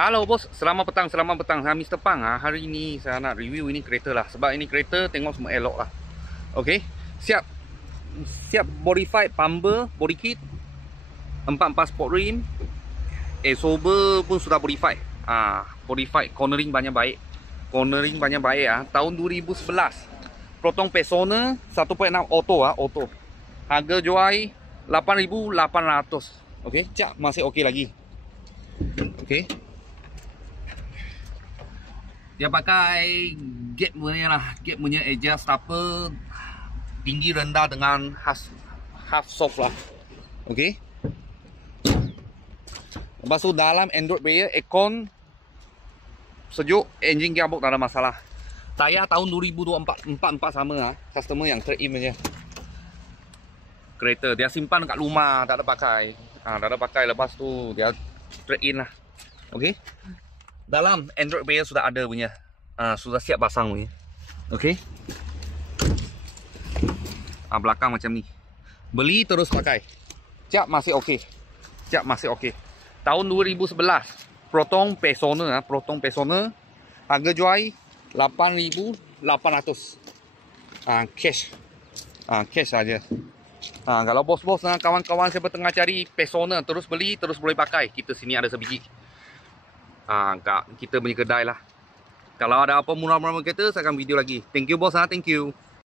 Halo bos, selamat petang, selamat petang. Saya Mr. Pang. Hari ini saya nak review ini kereta lah. Sebab ini kereta tengok semua elok lah. Okey, siap. Siap modified bumper, body kit, 44 sport rim. Sober pun sudah modified. Modified, cornering banyak baik. Cornering banyak baik tahun 2011. Proton Persona 1.6 auto auto. Harga jual 8,800. Okey, cak masih okey lagi. Okey. Dia pakai gap punya lah, gap punya adjust apa tinggi rendah dengan half soft lah. Okey. Lepas tu dalam Android player, aircon sejuk, engine gearbox tak ada masalah. Tayar tahun 2024 sama customer yang trade in punya. Kereta dia simpan kat rumah, tak ada pakai. Tak ada pakai, lepas tu dia trade in lah. Okey. Dalam Android player sudah ada punya. Sudah siap pasang punya. Okey. Belakang macam ni. Beli terus pakai. Cap masih okey. Cap masih okey. Tahun 2011. Proton Persona, Proton Persona. Harga jual 8,800. Cash. Cash saja. Kalau bos-bos kawan-kawan siapa tengah cari Persona, terus beli, terus boleh pakai. Kita sini ada sebiji. Kita punya kedai lah. Kalau ada apa murah-murah kereta, saya akan video lagi. Thank you bos, thank you.